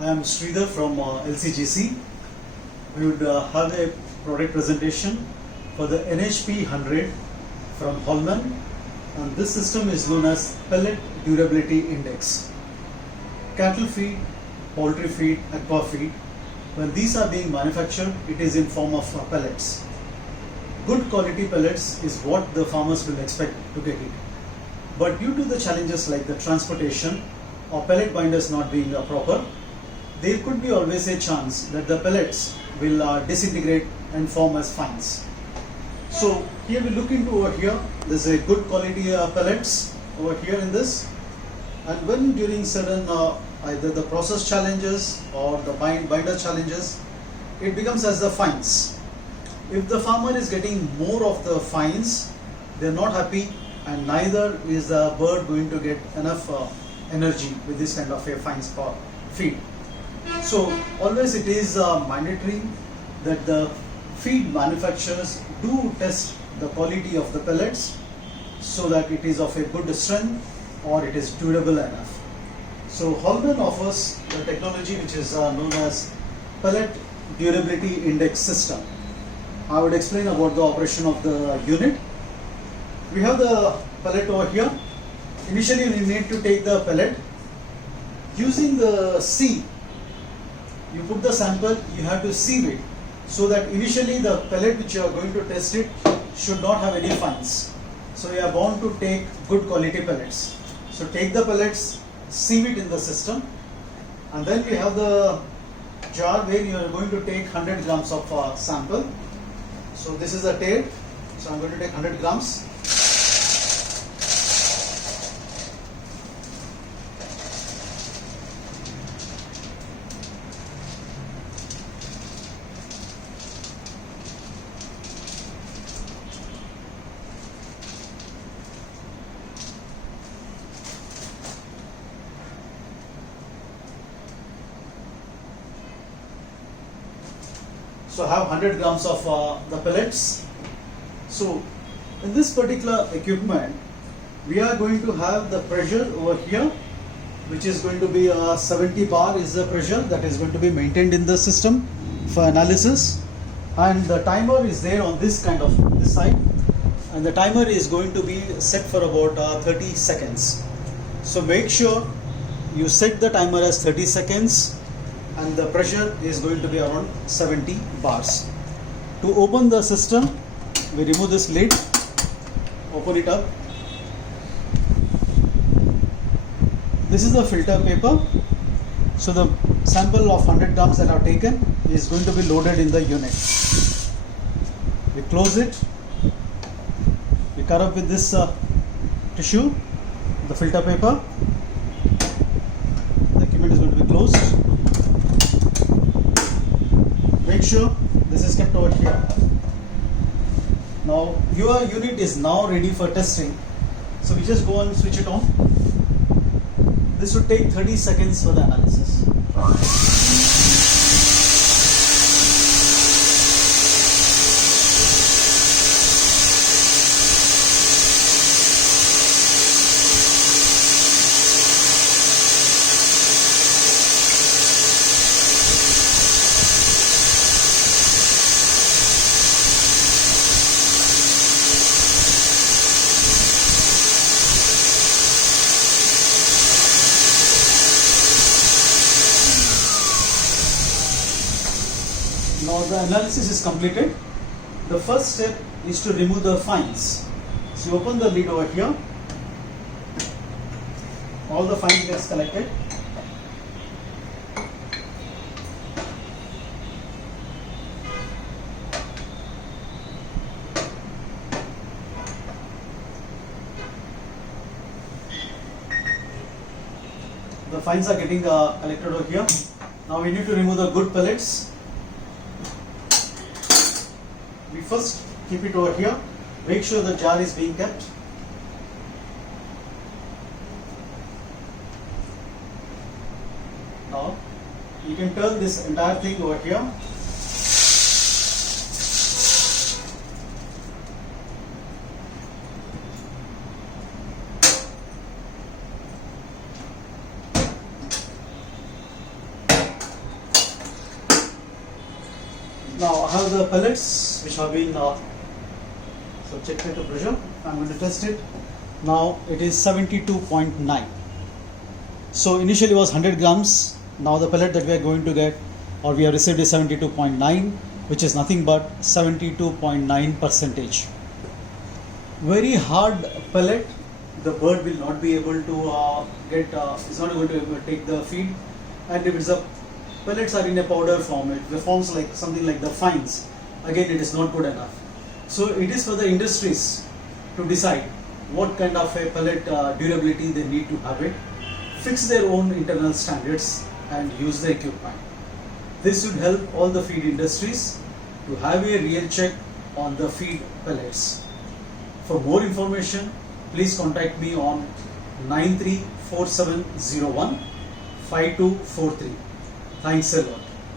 I am Sridhar from LCGC. We would have a product presentation for the NHP 100 from Holman, and this system is known as Pellet Durability Index. Cattle feed, poultry feed, aqua feed, when these are being manufactured, it is in form of pellets. Good quality pellets is what the farmers will expect to get it. But due to the challenges like the transportation or pellet binders not being proper, there could be always a chance that the pellets will disintegrate and form as fines. So here we look into over here, there's a good quality pellets over here in this, and when during certain either the process challenges or the binder challenges, it becomes as the fines. If the farmer is getting more of the fines, they're not happy, and neither is the bird going to get enough energy with this kind of a fines feed. So always it is mandatory that the feed manufacturers do test the quality of the pellets so that it is of a good strength or it is durable enough. So Holman offers the technology which is known as Pellet Durability Index System. I would explain about the operation of the unit. We have the pellet over here. Initially we need to take the pellet. Using the sieve, you put the sample, you have to sieve it, so that initially the pellet which you are going to test it should not have any fines. So you are bound to take good quality pellets. So take the pellets, sieve it in the system, and then we have the jar where you are going to take 100 grams of sample. So this is the tail, so I am going to take 100 grams. So I have 100 grams of the pellets. So in this particular equipment, we are going to have the pressure over here, which is going to be 70 bar is the pressure that is going to be maintained in the system for analysis. And the timer is there on this side, and the timer is going to be set for about 30 seconds. So make sure you set the timer as 30 seconds. And the pressure is going to be around 70 bars. To open the system, we remove this lid, open it up. This is the filter paper. So the sample of 100 grams that I have taken is going to be loaded in the unit. We close it. We cover up with this tissue, the filter paper. The equipment is going to be closed. Make sure this is kept over here. Now your unit is now ready for testing. So we just go and switch it on. This would take 30 seconds for the analysis. Now the analysis is completed. The first step is to remove the fines. So you open the lid over here. All the fines gets collected. The fines are getting collected over here. Now we need to remove the good pellets. We first keep it over here. Make sure the jar is being kept. Now you can turn this entire thing over here. Now I have the pellets which have been so check the pressure. I'm going to test it. Now it is 72.9. So initially was 100 grams. Now the pellet that we are going to get or we have received is 72.9, which is nothing but 72.9 percentage. Very hard pellet, the bird will not be able to is not able to take the feed. And if it's a pellets are in a powder form, it forms like something like the fines. Again, it is not good enough. So it is for the industries to decide what kind of a pellet durability they need to have it, fix their own internal standards and use the equipment. This should help all the feed industries to have a real check on the feed pellets. For more information, please contact me on 934701 5243. Thanks a lot.